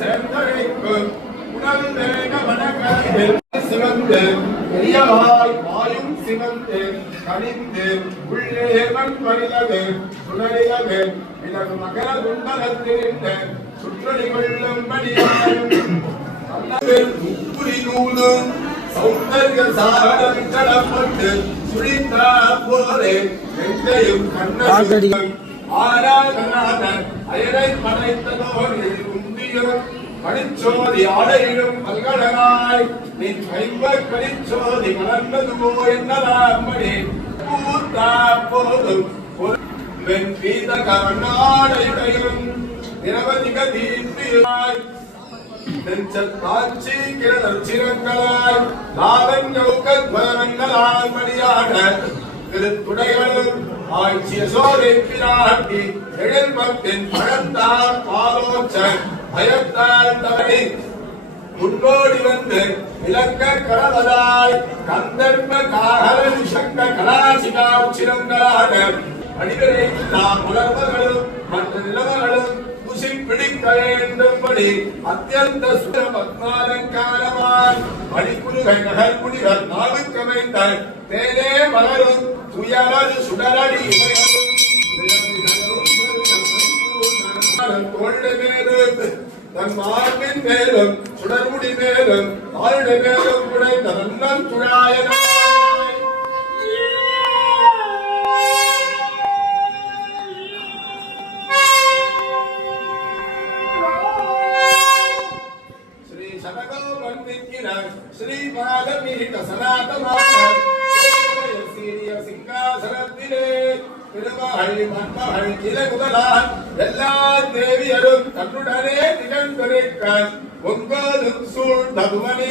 சேர்ந்தழைக்கும் உணவு வேக வடகரையில் சிவந்து பெரியவாய் வாயும் சிவந்து கனிந்து உள்ளே மண் வரிலது சுடரிலது விலகு மகர குண்டலத்திலிருந்து சுற்றடி கொள்ளும்படியாயும் உப்புரி நூலும் சௌந்தர்ய சாரம் கடப்பட்டு சுழித்தா போலே வெந்தையும் கண்ணம் ஆராதனாதன் அயரை படைத்ததோர் உந்தியும் கணிச்சோதி ஆடையிலும் பல்கடனாய் நீ கைவ கணிச்சோதி மலர்ந்ததுவோ என்னலாம்படி பூத்தா போதும் வெண்பீத கர்நாடையுடையும் நிரவதிக தீர்த்தியாய் காட்சி கிரதர்ச்சிரங்களாய் லாபம் யௌகத்வரங்களாய் மடியாக திருத்துடைகளும் ஆட்சிய சோதை பிராட்டி எழில்மத்தின் பழத்தார் பாலோச்சன் பயத்தால் தவறி முன்னோடி வந்து விளக்க கடவதாய் கந்தர்ம காகல சங்க கலாசிகாட்சிரங்களாக அடிகளை நாம் உலர்வர்களும் மற்ற நிலவர்களும் குசி பிடிக்க வேண்டும்படி அத்தியந்த சுர பத்மாலங்காரமாய் மணிக்குருகை நகர்முனிவர் நாளுக்கமைந்த தேனே மலரும் துயரது சுடரடி தோழை மேலும் தன் மார்பின் மேலும் சுடர்முடி மேலும் ஆளுடை மேலும் குடைந்த நன்னன் துழாயன ஸ்ரீபாதமீட சனாதமாக சீரிய சிங்காசனத்திலே திருமகள் மன்மகள் இலை முதலால் எல்லா தேவியரும் தன்னுடனே திகழ்ந்திருக்க ஒன்பதும் சூழ் தகுவனே